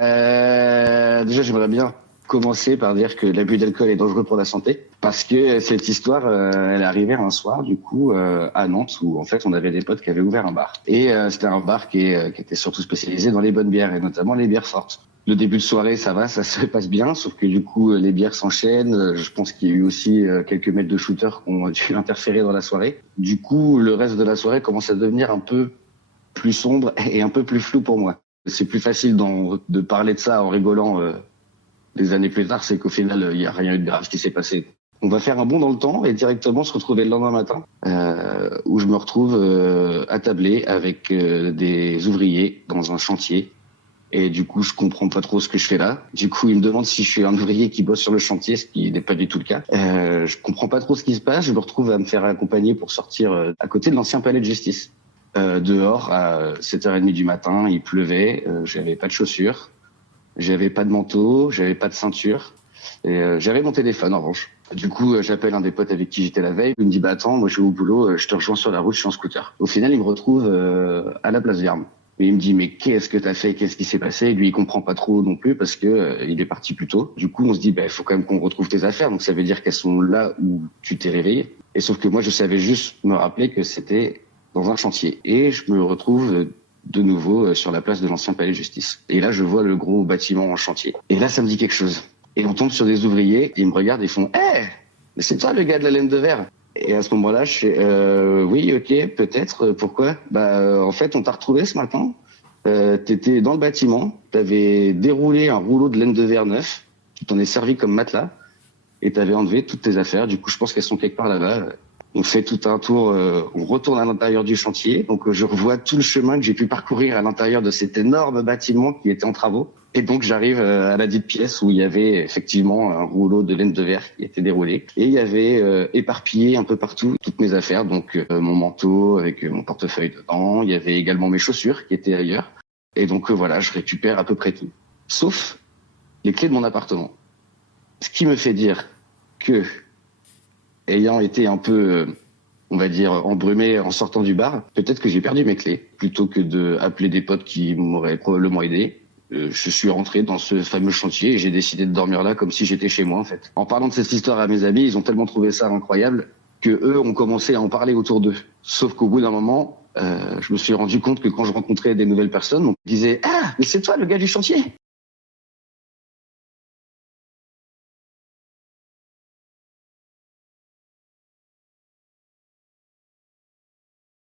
Déjà, j'aimerais bien commencer par dire que l'abus d'alcool est dangereux pour la santé, parce que cette histoire, elle est arrivée un soir, du coup, à Nantes, où en fait, on avait des potes qui avaient ouvert un bar. Et c'était un bar qui était surtout spécialisé dans les bonnes bières, et notamment les bières fortes. Le début de soirée, ça va, ça se passe bien, sauf que du coup, les bières s'enchaînent. Je pense qu'il y a eu aussi quelques maîtres de shooters qui ont dû interférer dans la soirée. Du coup, le reste de la soirée commence à devenir un peu plus sombre et un peu plus flou pour moi. C'est plus facile de parler de ça en rigolant des années plus tard, c'est qu'au final, il n'y a rien eu de grave qui s'est passé. On va faire un bond dans le temps et directement se retrouver le lendemain matin, où je me retrouve attablé avec des ouvriers dans un chantier. Et du coup, je comprends pas trop ce que je fais là. Du coup, ils me demandent si je suis un ouvrier qui bosse sur le chantier, ce qui n'est pas du tout le cas. Je comprends pas trop ce qui se passe. Je me retrouve à me faire accompagner pour sortir à côté de l'ancien palais de justice. Dehors, à 7h30 du matin, il pleuvait, j'avais pas de chaussures, j'avais pas de manteau, j'avais pas de ceinture, et j'avais mon téléphone en revanche. Du coup, j'appelle un des potes avec qui j'étais la veille, il me dit « Bah attends, moi je vais au boulot, je te rejoins sur la route, je suis en scooter ». Au final, il me retrouve à la place Verne. Et il me dit « Mais qu'est-ce que t'as fait? Qu'est-ce qui s'est passé ?» Et lui, il comprend pas trop non plus parce que il est parti plus tôt. Du coup, on se dit « Bah, il faut quand même qu'on retrouve tes affaires ». Donc ça veut dire qu'elles sont là où tu t'es réveillé. Et sauf que moi, je savais juste me rappeler que c'était dans un chantier. Et je me retrouve de nouveau sur la place de l'ancien palais de justice. Et là, je vois le gros bâtiment en chantier. Et là, ça me dit quelque chose. Et on tombe sur des ouvriers, ils me regardent et font « Hé, mais c'est toi le gars de la laine de verre ?» Et à ce moment-là, je fais oui, ok, peut-être. Pourquoi ? En fait, on t'a retrouvé ce matin. T'étais dans le bâtiment, t'avais déroulé un rouleau de laine de verre neuf, tu t'en es servi comme matelas, et t'avais enlevé toutes tes affaires. Du coup, je pense qu'elles sont quelque part là-bas. On fait tout un tour, on retourne à l'intérieur du chantier. Donc, je revois tout le chemin que j'ai pu parcourir à l'intérieur de cet énorme bâtiment qui était en travaux. Et donc, j'arrive à la dite pièce où il y avait effectivement un rouleau de laine de verre qui était déroulé. Et il y avait éparpillé un peu partout toutes mes affaires. Donc, mon manteau avec mon portefeuille dedans. Il y avait également mes chaussures qui étaient ailleurs. Et donc, voilà, je récupère à peu près tout. Sauf les clés de mon appartement. Ce qui me fait dire que, ayant été un peu, on va dire, embrumé en sortant du bar, peut-être que j'ai perdu mes clés. Plutôt que d'appeler des potes qui m'auraient probablement aidé, je suis rentré dans ce fameux chantier et j'ai décidé de dormir là comme si j'étais chez moi, en fait. En parlant de cette histoire à mes amis, ils ont tellement trouvé ça incroyable que eux ont commencé à en parler autour d'eux. Sauf qu'au bout d'un moment, je me suis rendu compte que quand je rencontrais des nouvelles personnes, on me disait « Ah, mais c'est toi le gars du chantier !»